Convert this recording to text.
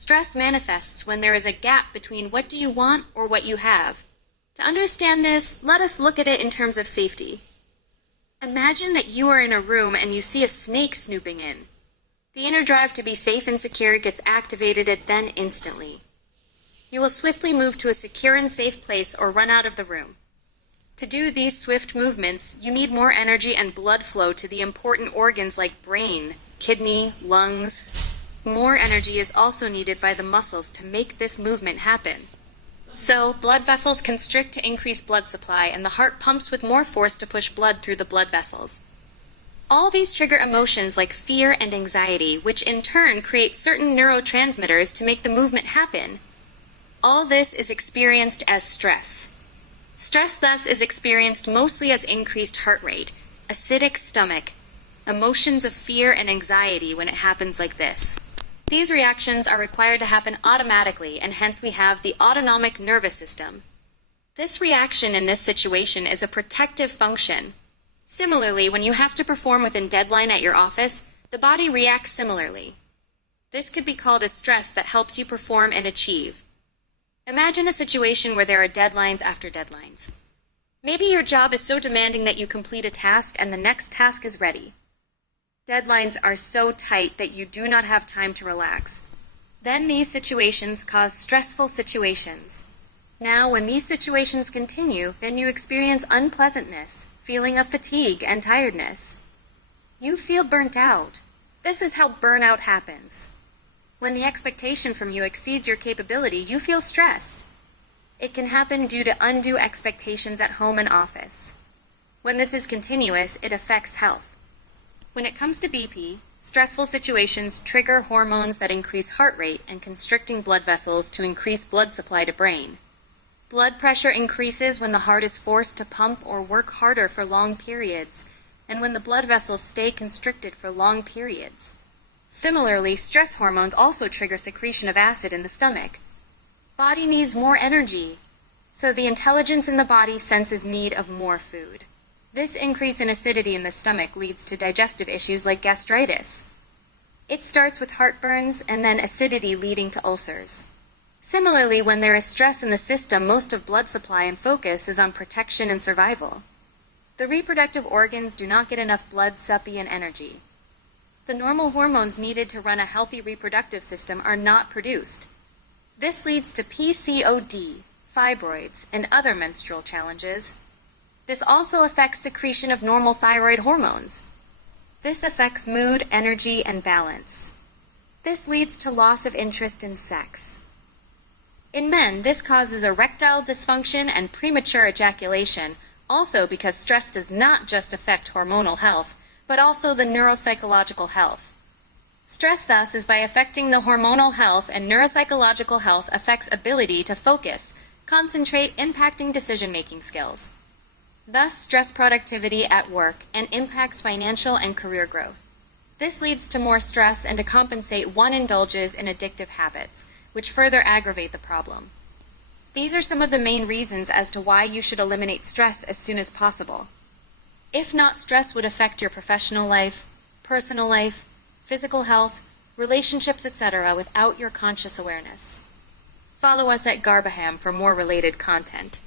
Stress manifests when there is a gap between what do you want or what you have. To understand this, let us look at it in terms of safety. Imagine that you are in a room and you see a snake snooping in. The inner drive to be safe and secure gets activated then instantly. You will swiftly move to a secure and safe place or run out of the room. To do these swift movements, you need more energy and blood flow to the important organs like brain, kidney, lungs. More energy is also needed by the muscles to make this movement happen. So, blood vessels constrict to increase blood supply, and the heart pumps with more force to push blood through the blood vessels. All these trigger emotions like fear and anxiety, which in turn create certain neurotransmitters to make the movement happen. All this is experienced as stress. Stress thus is experienced mostly as increased heart rate, acidic stomach, emotions of fear and anxiety when it happens like this. These reactions are required to happen automatically, and hence we have the autonomic nervous system. This reaction in this situation is a protective function. Similarly, when you have to perform within deadline at your office, the body reacts similarly. This could be called a stress that helps you perform and achieve. Imagine a situation where there are deadlines after deadlines. Maybe your job is so demanding that you complete a task and the next task is ready. Deadlines are so tight that you do not have time to relax. Then these situations cause stressful situations. Now, when these situations continue, then you experience unpleasantness, feeling of fatigue and tiredness. You feel burnt out. This is how burnout happens. When the expectation from you exceeds your capability, you feel stressed. It can happen due to undue expectations at home and office. When this is continuous, it affects health. When it comes to BP, stressful situations trigger hormones that increase heart rate and constricting blood vessels to increase blood supply to brain. Blood pressure increases when the heart is forced to pump or work harder for long periods, and when the blood vessels stay constricted for long periods. Similarly, stress hormones also trigger secretion of acid in the stomach. Body needs more energy, so the intelligence in the body senses need of more food. This increase in acidity in the stomach leads to digestive issues like gastritis. It starts with heartburns and then acidity leading to ulcers. Similarly, when there is stress in the system, most of blood supply and focus is on protection and survival. The reproductive organs do not get enough blood, supply, and energy. The normal hormones needed to run a healthy reproductive system are not produced. This leads to PCOD, fibroids, and other menstrual challenges. This also affects secretion of normal thyroid hormones. This affects mood, energy, and balance. This leads to loss of interest in sex. In men, this causes erectile dysfunction and premature ejaculation, also because stress does not just affect hormonal health, but also the neuropsychological health. Stress, thus, is by affecting the hormonal health, and neuropsychological health affects ability to focus, concentrate, impacting decision-making skills. Thus, stress productivity at work and impacts financial and career growth. This leads to more stress, and to compensate, one indulges in addictive habits, which further aggravate the problem. These are some of the main reasons as to why you should eliminate stress as soon as possible. If not, stress would affect your professional life, personal life, physical health, relationships, etc. without your conscious awareness. Follow us at Garbhaham for more related content.